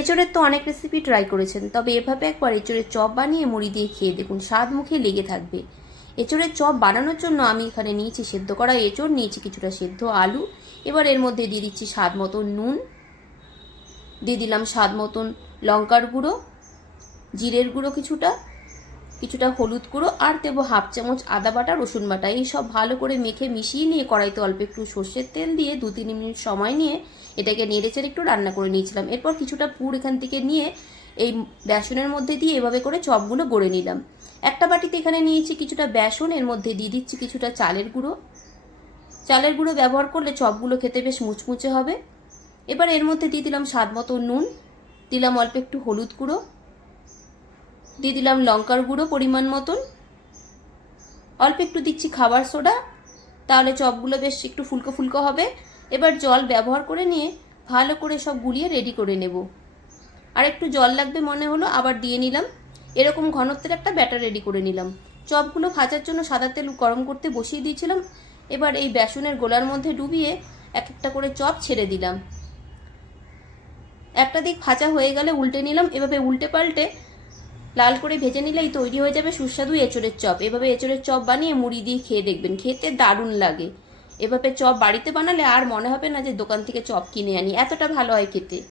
এঁচোড়ের তো অনেক recipe try করেছেন, তবে এভাবে একবার এঁচোড়ের চপ বানিয়ে মুড়ি দিয়ে খেয়ে দেখুন, স্বাদ মুখে লেগে থাকবে। এঁচোড়ের চপ বানানোর জন্য আমি এখানে নিয়েছি সেদ্ধ করা এঁচোড়, নিয়েছি কিছুটা সেদ্ধ আলু। এবার এর মধ্যে দিয়ে দিচ্ছি স্বাদ মতন নুন, দিয়ে দিলাম স্বাদ মতন লঙ্কার গুঁড়ো, জিরের গুঁড়ো কিছুটা, কিছুটা হলুদ গুঁড়ো, আর দেবো হাফ চামচ আদা বাটা রসুন বাটা। এই সব ভালো করে মেখে মিশিয়ে নিয়ে কড়াইতে অল্প একটু সর্ষের তেল দিয়ে 2-3 মিনিট সময় নিয়ে এটাকে নেড়েচেড়ে একটু রান্না করে নিয়েছিলাম। এরপর কিছুটা পুর এখান থেকে নিয়ে এই বেসনের মধ্যে দিয়ে এভাবে করে চপগুলো গড়ে নিলাম। একটা বাটিতে এখানে নিয়েছি কিছুটা বেসন, এর মধ্যে দিয়ে দিচ্ছি কিছুটা চালের গুঁড়ো। চালের গুঁড়ো ব্যবহার করলে চপগুলো খেতে বেশ মুচমুচে হবে। এবার এর মধ্যে দিয়ে দিলাম স্বাদ মতো নুন, দিলাম অল্প একটু হলুদ গুঁড়ো, দিয়ে দিলাম লঙ্কার গুঁড়ো পরিমাণ মতন, অল্প একটু দিচ্ছি খাবার সোডা, তাহলে চপগুলো বেশ একটু ফুলকো ফুলকো হবে। এবার জল ব্যবহার করে নিয়ে ভালো করে সব গুলিয়ে রেডি করে নেব। আর একটু জল লাগবে মনে হলো, আবার দিয়ে নিলাম। এরকম ঘনত্বের একটা ব্যাটার রেডি করে নিলাম। চপগুলো ভাজার জন্য সাদা তেল গরম করতে বসিয়ে দিয়েছিলাম। এবার এই বেসনের গোলার মধ্যে ডুবিয়ে এক একটা করে চপ ছেড়ে দিলাম। একটা দিক ভাজা হয়ে গেলে উল্টে নিলাম। এভাবে উল্টে পাল্টে লাল করে ভেজে নিলেই তৈরি হয়ে যাবে সুস্বাদু এঁচোড়ের চপ। এভাবে এঁচোড়ের চপ বানিয়ে মুড়ি দিয়ে খেয়ে দেখবেন, খেতে দারুণ লাগে। এভাবে চপ বাড়িতে বানালে আর মনে হবে না যে দোকান থেকে চপ কিনে আনি, এতটা ভালো হয় খেতে।